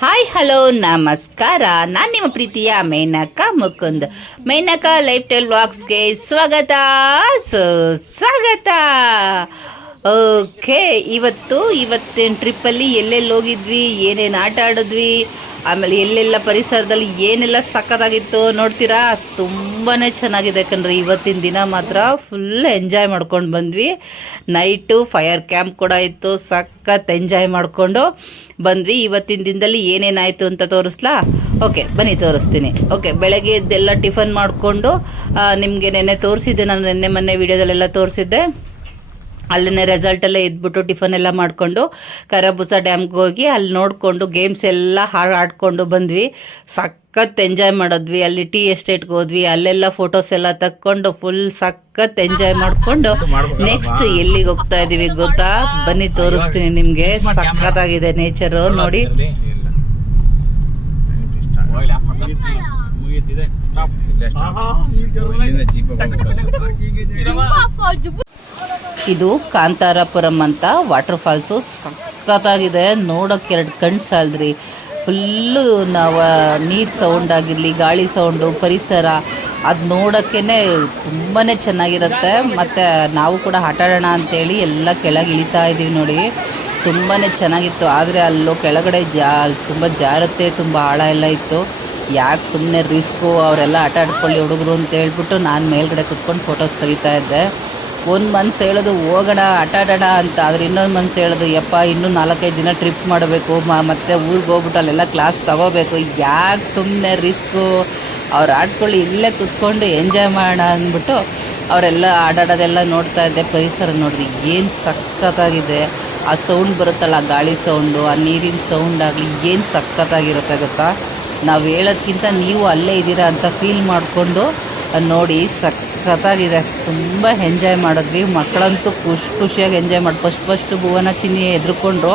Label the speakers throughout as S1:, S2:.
S1: Hi hello ನಮಸ್ಕಾರ. ನಾನು ನಿಮ್ಮ ಪ್ರೀತಿಯ ಮೇನಕಾ ಮುಕುಂದ್. ಮೇನಕಾ ಲೈಫ್ ಸ್ಟೈಲ್ ವಾಕ್ಸ್ಗೆ ಸ್ವಾಗತ. ಸುಸ್ವಾಗತ ಓಕೆ ಇವತ್ತು, ಇವತ್ತಿನ ಟ್ರಿಪ್ಪಲ್ಲಿ ಎಲ್ಲೆಲ್ಲಿ ಹೋಗಿದ್ವಿ? ಏನೇನು ಆಟ ಆಡಿದ್ವಿ? ಆಮೇಲೆ ಎಲ್ಲೆಲ್ಲ ಪರಿಸರದಲ್ಲಿ ಏನೆಲ್ಲ ಸಖತ್ತಾಗಿತ್ತು ನೋಡ್ತೀರಾ? ತುಂಬಾ ಚೆನ್ನಾಗಿದೆ ಕಣ್ರಿ. ಇವತ್ತಿನ ದಿನ ಮಾತ್ರ ಫುಲ್ ಎಂಜಾಯ್ ಮಾಡ್ಕೊಂಡು ಬಂದ್ವಿ. ನೈಟು ಫೈರ್ ಕ್ಯಾಂಪ್ ಕೂಡ ಇತ್ತು. ಸಖತ್ ಎಂಜಾಯ್ ಮಾಡಿಕೊಂಡು ಬಂದ್ವಿ. ಇವತ್ತಿನ ದಿನದಲ್ಲಿ ಏನೇನಾಯಿತು ಅಂತ ತೋರಿಸ್ಲಾ? ಓಕೆ ಬನ್ನಿ ತೋರಿಸ್ತೀನಿ. ಓಕೆ ಬೆಳಗ್ಗೆ ಎದ್ದೆಲ್ಲ ಟಿಫನ್ ಮಾಡಿಕೊಂಡು ನಿಮಗೆ ನೆನ್ನೆ ತೋರಿಸಿದ್ದೆ. ನಾನು ನೆನ್ನೆ ಮೊನ್ನೆ ವೀಡಿಯೋದಲ್ಲೆಲ್ಲ ತೋರಿಸಿದ್ದೆ. ಅಲ್ಲೇ ರೆಸಲ್ಟಲ್ಲೇ ಇದ್ಬಿಟ್ಟು ಟಿಫನ್ ಎಲ್ಲ ಮಾಡಿಕೊಂಡು ಕರಬುಸ ಡ್ಯಾಮ್ಗೆ ಹೋಗಿ ಅಲ್ಲಿ ನೋಡಿಕೊಂಡು ಗೇಮ್ಸ್ ಎಲ್ಲ ಹಾಡು ಆಡ್ಕೊಂಡು ಬಂದ್ವಿ. ಸಖತ್ ಎಂಜಾಯ್ ಮಾಡಿದ್ವಿ. ಅಲ್ಲಿ ಟೀ ಎಸ್ಟೇಟ್ಗೆ ಹೋದ್ವಿ. ಅಲ್ಲೆಲ್ಲ ಫೋಟೋಸ್ ಎಲ್ಲ ತಕ್ಕೊಂಡು ಫುಲ್ ಸಖತ್ ಎಂಜಾಯ್ ಮಾಡಿಕೊಂಡು ನೆಕ್ಸ್ಟ್ ಎಲ್ಲಿಗೆ ಹೋಗ್ತಾ ಇದೀವಿ ಗೊತ್ತಾ? ಬನ್ನಿ ತೋರಿಸ್ತೀನಿ ನಿಮಗೆ. ಸಖತ್ತಾಗಿದೆ ನೇಚರು ನೋಡಿ. ಇದು ಕಾಂತಾರಪುರಂ ಅಂತ ವಾಟರ್ ಫಾಲ್ಸು. ಸಖತ್ತಾಗಿದೆ. ನೋಡೋಕೆ ಎರಡು ಕಣ್ಣು ಸಾಲದ್ರಿ. ಫುಲ್ಲು ನಾವು ನೀರು ಸೌಂಡ್ ಆಗಿರಲಿ, ಗಾಳಿ ಸೌಂಡು, ಪರಿಸರ, ಅದು ನೋಡೋಕ್ಕೇ ತುಂಬಾ ಚೆನ್ನಾಗಿರುತ್ತೆ. ಮತ್ತು ನಾವು ಕೂಡ ಆಟ ಆಡೋಣ ಅಂತೇಳಿ ಎಲ್ಲ ಕೆಳಗೆ ಇಳಿತಾ ಇದ್ದೀವಿ ನೋಡಿ. ತುಂಬಾ ಚೆನ್ನಾಗಿತ್ತು. ಆದರೆ ಅಲ್ಲೂ ಕೆಳಗಡೆ ಜಾ, ತುಂಬ ಜಾರತ್ತೆ, ತುಂಬ ಆಳ ಎಲ್ಲ ಇತ್ತು. ಯಾಕೆ ಸುಮ್ಮನೆ ರಿಸ್ಕು, ಅವರೆಲ್ಲ ಆಟ ಆಡ್ಕೊಳ್ಳಿ ಹುಡುಗರು ಅಂತ ಹೇಳ್ಬಿಟ್ಟು ನಾನು ಮೇಲ್ಗಡೆ ಕುತ್ಕೊಂಡು ಫೋಟೋಸ್ ತೆಗಿತಾ ಇದ್ದೆ. ಒಂದು ಮನ್ಸು ಹೇಳೋದು ಹೋಗೋಣ ಆಟಾಡೋಣ ಅಂತ, ಆದರೆ ಇನ್ನೊಂದು ಮನ್ಸು ಹೇಳೋದು, ಯಪ್ಪ, ಇನ್ನೂ ನಾಲ್ಕೈದು ದಿನ ಟ್ರಿಪ್ ಮಾಡಬೇಕು ಮತ್ತೆ ಊರಿಗೆ ಹೋಗ್ಬಿಟ್ಟು ಅಲ್ಲೆಲ್ಲ ಕ್ಲಾಸ್ ತಗೋಬೇಕು, ಯಾಕೆ ಸುಮ್ಮನೆ ರಿಸ್ಕು ಅವ್ರು ಆಡ್ಕೊಳ್ಳಿ, ಇಲ್ಲೇ ಕುತ್ಕೊಂಡು ಎಂಜಾಯ್ ಮಾಡೋಣ ಅಂದ್ಬಿಟ್ಟು ಅವರೆಲ್ಲ ಆಡಾಡೋದೆಲ್ಲ ನೋಡ್ತಾ ಇದ್ದೆ. ಪರಿಸರ ನೋಡಿದೆ ಏನು ಸಖತ್ತಾಗಿದೆ. ಆ ಸೌಂಡ್ ಬರುತ್ತಲ್ಲ, ಆ ಗಾಳಿ ಸೌಂಡು ಆ ನೀರಿನ ಸೌಂಡ್ ಆಗಲಿ, ಏನು ಸಖತ್ತಾಗಿರುತ್ತೆ ಗೊತ್ತಾ? ನಾವು ಹೇಳೋದ್ಕಿಂತ ನೀವು ಅಲ್ಲೇ ಇದ್ದೀರಾ ಅಂತ ಫೀಲ್ ಮಾಡಿಕೊಂಡು ನೋಡಿ ಸಖತ್ತಾಗಿದೆ ತುಂಬ ಎಂಜಾಯ್ ಮಾಡಿದ್ವಿ. ಮಕ್ಕಳಂತೂ ಖುಷಿ ಖುಷಿಯಾಗಿ ಎಂಜಾಯ್ ಮಾಡಿ ಫಸ್ಟ್ ಫಸ್ಟು ಭುವನ ಚಿನ್ನಿ ಎದ್ರುಕೊಂಡ್ರು.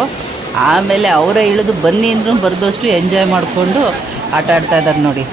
S1: ಆಮೇಲೆ ಅವರೇ ಇಳಿದು ಬನ್ನಿ ಅಂದ್ರೂ ಬರೆದಷ್ಟು ಎಂಜಾಯ್ ಮಾಡಿಕೊಂಡು ಆಟ ಆಡ್ತಾಯಿದ್ದಾರೆ ನೋಡಿ.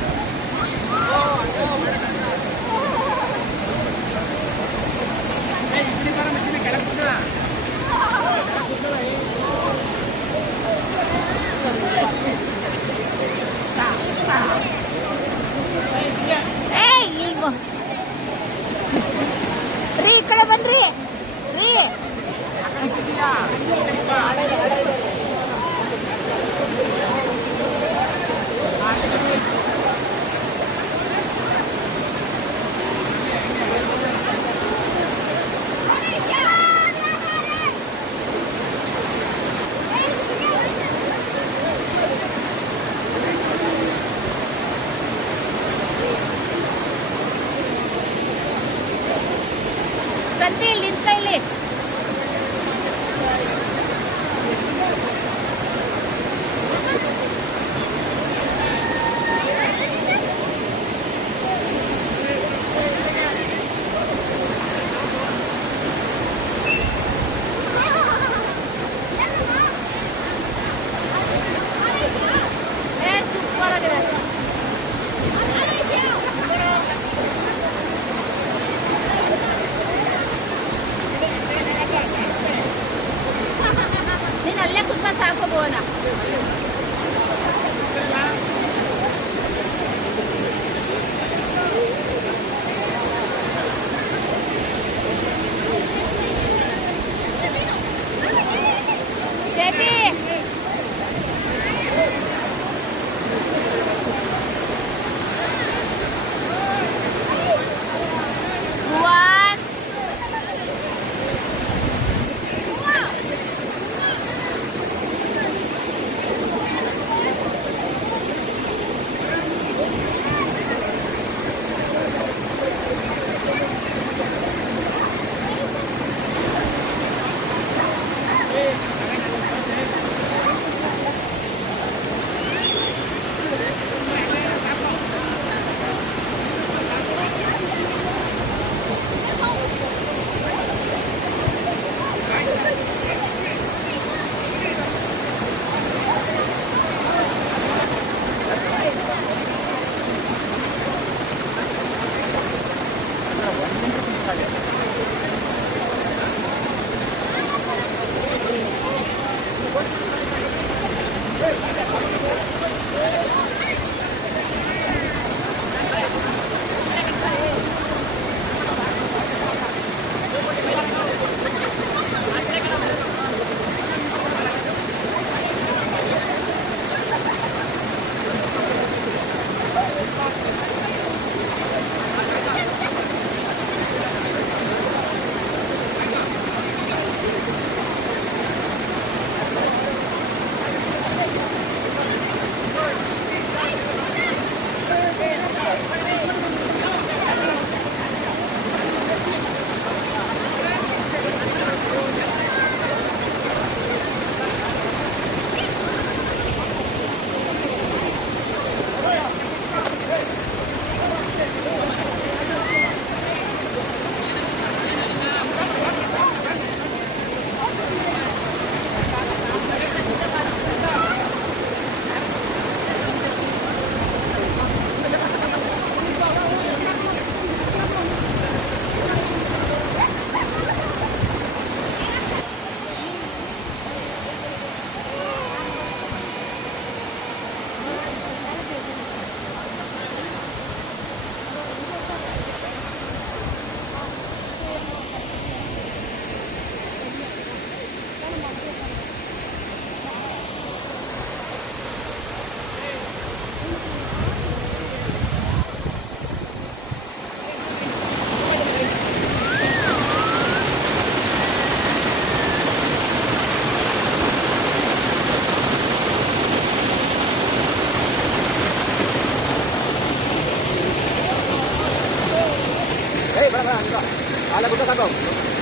S2: ಸರಿ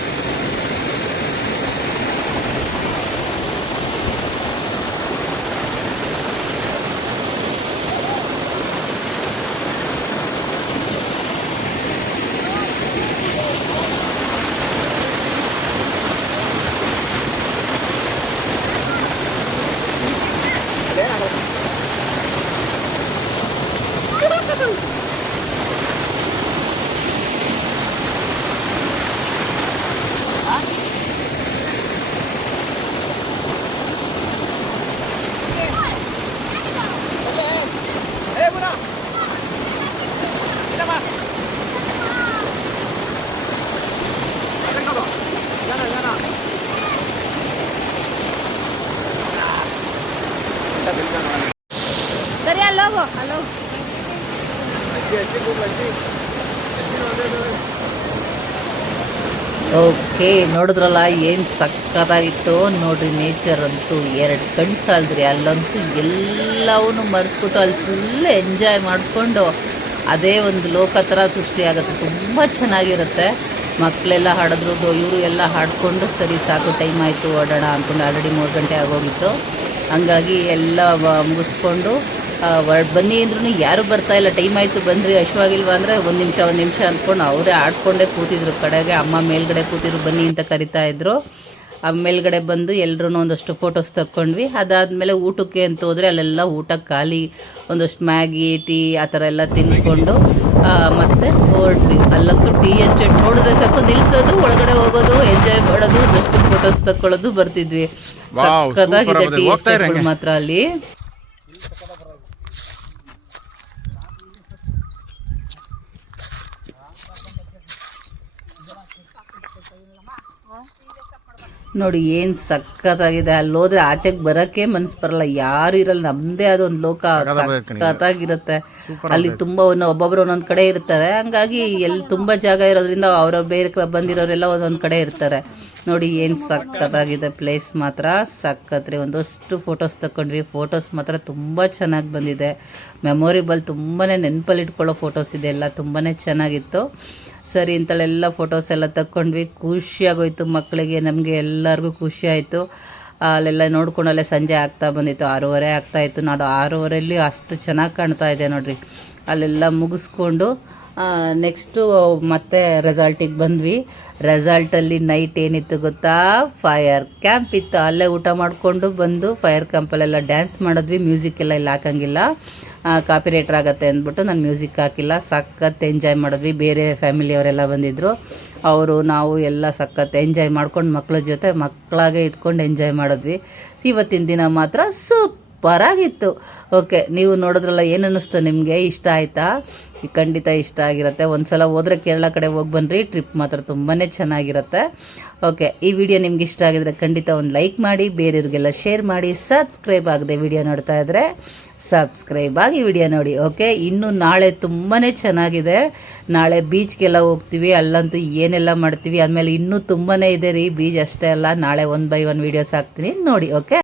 S1: ಓಕೆ, ನೋಡಿದ್ರಲ್ಲ, ಏನು ಸಕ್ಕತ್ತಾಗಿತ್ತು ನೋಡ್ರಿ ನೇಚರ್ ಅಂತೂ ಎರಡು ಕಣ್ಣು ಸಾಲದ್ರಿ. ಅಲ್ಲಂತೂ ಎಲ್ಲವನ್ನೂ ಮರೆಸ್ಬಿಟ್ಟು ಅಲ್ಲಿ ಫುಲ್ ಎಂಜಾಯ್ ಮಾಡಿಕೊಂಡು ಅದೇ ಒಂದು ಲೋಕ ಥರ ಸೃಷ್ಟಿಯಾಗುತ್ತೆ ತುಂಬ ಚೆನ್ನಾಗಿರುತ್ತೆ. ಮಕ್ಕಳೆಲ್ಲ ಹಾಡಿದ್ರು ಇವರು ಎಲ್ಲ ಹಾಡಿಕೊಂಡು ಸರಿ ಸಾಕು ಟೈಮ್ ಆಯಿತು, ಓಡೋಣ ಅಂದ್ಕೊಂಡು ಆಲ್ರೆಡಿ ಮೂರು ಗಂಟೆ ಆಗೋಗಿತ್ತು. ಹಂಗಾಗಿ ಎಲ್ಲ ಮುಗಿಸ್ಕೊಂಡು ಹೊರ್ಟ್ ಬನ್ನಿ ಅಂದ್ರೂ ಯಾರು ಬರ್ತಾ ಇಲ್ಲ. ಟೈಮ್ ಆಯಿತು ಬಂದ್ರಿ ಹಶ್ವಾಗಿಲ್ವಾ ಅಂದರೆ ಒಂದು ನಿಮಿಷ ಒಂದು ನಿಮಿಷ ಅಂದ್ಕೊಂಡು ಅವರೇ ಆಡ್ಕೊಂಡೇ ಕೂತಿದ್ರು ಕಡೆಗೆ. ಅಮ್ಮ ಮೇಲ್ಗಡೆ ಕೂತಿದ್ರು ಬನ್ನಿ ಅಂತ ಕರಿತಾ ಇದ್ರು. ಆ ಮೇಲ್ಗಡೆ ಬಂದು ಎಲ್ಲರೂ ಒಂದಷ್ಟು ಫೋಟೋಸ್ ತಕ್ಕೊಂಡ್ವಿ. ಅದಾದಮೇಲೆ ಊಟಕ್ಕೆ ಅಂತ ಹೋದರೆ ಅಲ್ಲೆಲ್ಲ ಊಟ ಖಾಲಿ ಒಂದಷ್ಟು ಮ್ಯಾಗಿ ಟೀ ಆ ಥರ ಎಲ್ಲ ತಿನ್ಕೊಂಡು ಆ, ಮತ್ತೆ ಹೊರಟ್ವಿ ಅಲ್ಲಂತೂ ಟೀ ಎಸ್ಟೇಟ್ ನೋಡಿದ್ರೆ ಸಾಕು ನಿಲ್ಸೋದು ಒಳಗಡೆ ಹೋಗೋದು ಎಂಜಾಯ್ ಮಾಡೋದು ಒಂದಷ್ಟು ಫೋಟೋಸ್ ತಕ್ಕೊಳ್ಳೋದು ಬರ್ತಿದ್ವಿ. ಸಕ್ಕತ್ತಾಗಿದೆ ಟೀ ಎಸ್ಟೇಟ್ ಮಾತ್ರ ಅಲ್ಲಿ. ನೋಡಿ ಏನು ಸಖತ್ತಾಗಿದೆ. ಅಲ್ಲಿ ಹೋದ್ರೆ ಆಚೆಗೆ ಬರೋಕ್ಕೆ ಮನ್ಸು ಬರಲ್ಲ. ಯಾರು ಇರಲ್ಲ. ನಮ್ಮದೇ ಆದ ಒಂದು ಲೋಕ. ಸಖತ್ತಾಗಿರುತ್ತೆ. ಅಲ್ಲಿ ತುಂಬ ಒಂದು ಒಬ್ಬೊಬ್ರು ಒಂದೊಂದು ಕಡೆ ಇರ್ತಾರೆ. ಹಂಗಾಗಿ ಎಲ್ಲಿ ತುಂಬ ಜಾಗ ಇರೋದ್ರಿಂದ ಅವರ ಬೇರೆ ಬಂದಿರೋರೆಲ್ಲ ಒಂದೊಂದು ಕಡೆ ಇರ್ತಾರೆ. ನೋಡಿ ಏನು ಸಖತ್ತಾಗಿದೆ ಪ್ಲೇಸ್ ಮಾತ್ರ. ಸಖತ್ರಿ ಒಂದಷ್ಟು ಫೋಟೋಸ್ ತಗೊಂಡ್ವಿ ಫೋಟೋಸ್ ಮಾತ್ರ ತುಂಬ ಚೆನ್ನಾಗಿ ಬಂದಿದೆ. ಮೆಮೊರಿಬಲ್ ತುಂಬಾ ನೆನಪಲ್ಲಿ ಇಟ್ಕೊಳ್ಳೋ ಫೋಟೋಸ್ ಇದೆ ಎಲ್ಲ. ತುಂಬಾ ಚೆನ್ನಾಗಿತ್ತು. ಸರಿ ಇಂಥಳೆಲ್ಲ ಫೋಟೋಸ್ ಎಲ್ಲ ತಕ್ಕೊಂಡ್ವಿ. ಖುಷಿಯಾಗೋಯ್ತು ಮಕ್ಕಳಿಗೆ, ನಮಗೆ ಎಲ್ಲರಿಗೂ ಖುಷಿ ಆಯಿತು. ಅಲ್ಲೆಲ್ಲ ನೋಡ್ಕೊಂಡು ಅಲ್ಲೇ ಸಂಜೆ ಆಗ್ತಾ ಬಂದಿತ್ತು. ಆರೂವರೆ ಆಗ್ತಾ ಇತ್ತು. ನಾನು ಆರೂವರೆಯಲ್ಲಿ ಅಷ್ಟು ಚೆನ್ನಾಗಿ ಕಾಣ್ತಾ ಇದೆ ನೋಡಿರಿ. ಅಲ್ಲೆಲ್ಲ ಮುಗಿಸ್ಕೊಂಡು ನೆಕ್ಸ್ಟು ಮತ್ತೆ ರೆಸಾಲ್ಟಿಗೆ ಬಂದ್ವಿ. ರೆಸಾಲ್ಟಲ್ಲಿ ನೈಟ್ ಏನಿತ್ತು ಗೊತ್ತಾ? ಫೈರ್ ಕ್ಯಾಂಪ್ ಇತ್ತು. ಅಲ್ಲೇ ಊಟ ಮಾಡಿಕೊಂಡು ಬಂದು ಫೈರ್ ಕ್ಯಾಂಪಲ್ಲೆಲ್ಲ ಡ್ಯಾನ್ಸ್ ಮಾಡಿದ್ವಿ. ಮ್ಯೂಸಿಕ್ ಎಲ್ಲ ಇಲ್ಲಿ ಹಾಕಂಗಿಲ್ಲ. ಕಾಪಿರೇಟ್ರ್ ಆಗುತ್ತೆ ಅಂದ್ಬಿಟ್ಟು ನಾನು ಮ್ಯೂಸಿಕ್ ಹಾಕಿಲ್ಲ, ಸಖತ್ ಎಂಜಾಯ್ ಮಾಡಿದ್ವಿ. ಬೇರೆ ಫ್ಯಾಮಿಲಿಯವರೆಲ್ಲ ಬಂದಿದ್ದರು ಅವರು, ನಾವು ಎಲ್ಲ ಸಖತ್ ಎಂಜಾಯ್ ಮಾಡ್ಕೊಂಡು ಮಕ್ಕಳ ಜೊತೆ ಮಕ್ಕಳಾಗೆ ಇದ್ಕೊಂಡು ಎಂಜಾಯ್ ಮಾಡಿದ್ವಿ. ಇವತ್ತಿನ ದಿನ ಮಾತ್ರ ಸೂಪ್ ಸೂಪರಾಗಿತ್ತು ಓಕೆ, ನೀವು ನೋಡಿದ್ರಲ್ಲ ಏನು ಅನ್ನಿಸ್ತು ನಿಮಗೆ? ಇಷ್ಟ ಆಯಿತಾ? ಖಂಡಿತ ಇಷ್ಟ ಆಗಿರುತ್ತೆ. ಒಂದು ಸಲ ಹೋದರೆ ಕೇರಳ ಕಡೆ ಹೋಗಿ ಬನ್ನಿರಿ ಟ್ರಿಪ್ ಮಾತ್ರ ತುಂಬಾ ಚೆನ್ನಾಗಿರುತ್ತೆ. ಓಕೆ, ಈ ವಿಡಿಯೋ ನಿಮ್ಗೆ ಇಷ್ಟ ಆಗಿದ್ರೆ ಖಂಡಿತ ಒಂದು ಲೈಕ್ ಮಾಡಿ, ಬೇರೆಯವ್ರಿಗೆಲ್ಲ ಶೇರ್ ಮಾಡಿ ಸಬ್ಸ್ಕ್ರೈಬ್ ಆಗದೆ ವಿಡಿಯೋ ನೋಡ್ತಾ ಇದ್ದರೆ ಸಬ್ಸ್ಕ್ರೈಬ್ ಆಗಿ ವಿಡಿಯೋ ನೋಡಿ. ಓಕೆ, ಇನ್ನು ನಾಳೆ ತುಂಬಾ ಚೆನ್ನಾಗಿದೆ. ನಾಳೆ ಬೀಚ್ಗೆಲ್ಲ ಹೋಗ್ತೀವಿ, ಅಲ್ಲಂತೂ ಏನೆಲ್ಲ ಮಾಡ್ತೀವಿ ಆಮೇಲೆ ಇನ್ನೂ ತುಂಬಾ ಇದೆ ರೀ ಬೀಚ್ ಅಷ್ಟೇ ಅಲ್ಲ, ನಾಳೆ ಒನ್ ಬೈ ಒನ್ ವೀಡಿಯೋಸ್ ಹಾಕ್ತೀನಿ ನೋಡಿ, ಓಕೆ?